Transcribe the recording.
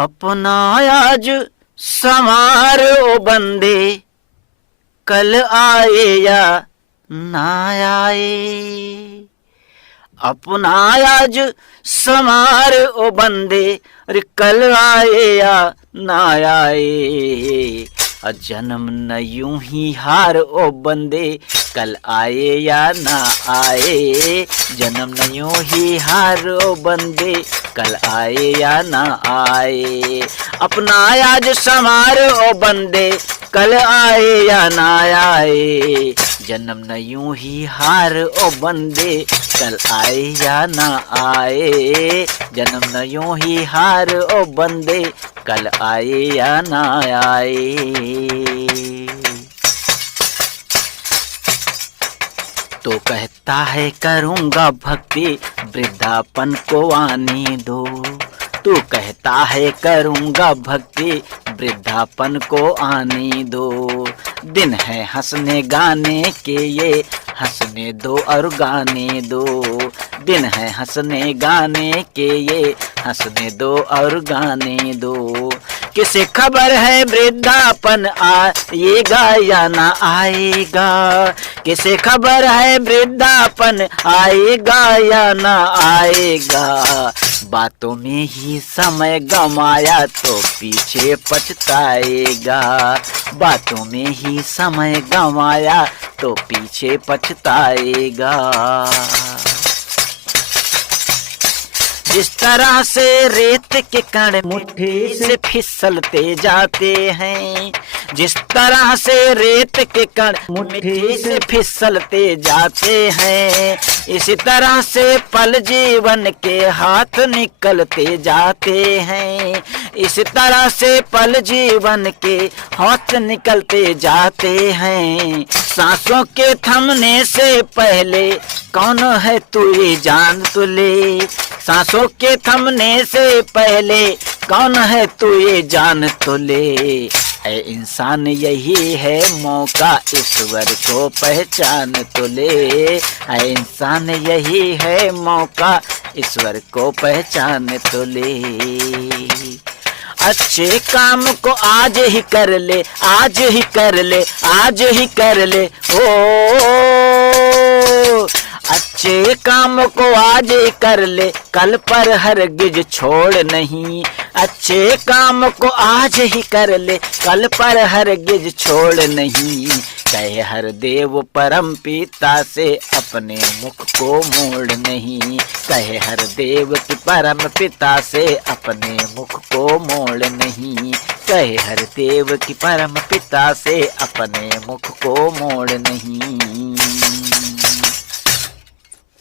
अपना आज संवार ओ बंदे, कल आए या ना आए। अपना आज संवार ओ बंदे, अरे कल आए या ना आए। जन्म न यूं ही हार ओ बंदे, कल आए या ना आए। जन्म न यूं ही हार ओ बंदे, कल आए या ना आए। अपना आज संवार ओ बंदे, कल आए या ना आए। जन्म न यूं ही हार ओ बंदे, कल आए या ना आए। जन्म न यूं ही हार ओ बंदे, कल आए या ना आए। तो कहता है करूँगा भक्ति, वृद्धापन को आने दो। तू कहता है करूँगा भक्ति, वृद्धापन को आने दो। दिन है हंसने गाने के, ये हंसने दो और गाने दो। दिन है हंसने गाने के, ये हंसने दो और गाने दो। किसे खबर है वृद्धापन आएगा या ना आएगा। किसे खबर है वृद्धापन आएगा या ना आएगा। बातों में ही समय गमाया तो पीछे पछताएगा। बातों में ही समय गमाया तो पीछे पछताएगा। जिस तरह से रेत के कण मुट्ठी से फिसलते जाते हैं, जिस तरह से रेत के कण मुट्ठी से फिसलते जाते हैं, इसी तरह से पल जीवन के हाथ निकलते जाते हैं। इसी तरह से पल जीवन के हाथ निकलते जाते हैं। सांसों के थमने से पहले कौन है तू ये जान तो ले। सांसों के थमने से पहले कौन है तू ये जान तो ले। ऐ इंसान यही है मौका, ईश्वर को पहचान तो ले। ऐ इंसान यही है मौका, ईश्वर को पहचान तो ले। अच्छे काम को आज ही कर ले, आज ही कर ले, आज ही कर ले। ओ अच्छे काम को आज ही कर ले, कल पर हरगिज छोड़ नहीं। अच्छे काम को आज ही कर ले, कल पर हरगिज छोड़ नहीं। कहे हर देव परम पिता से अपने मुख को मोड़ नहीं। कहे हर देव कि परम पिता से अपने मुख को मोड़ नहीं। कहे हर देव कि परम पिता से अपने मुख को मोड़ नहीं।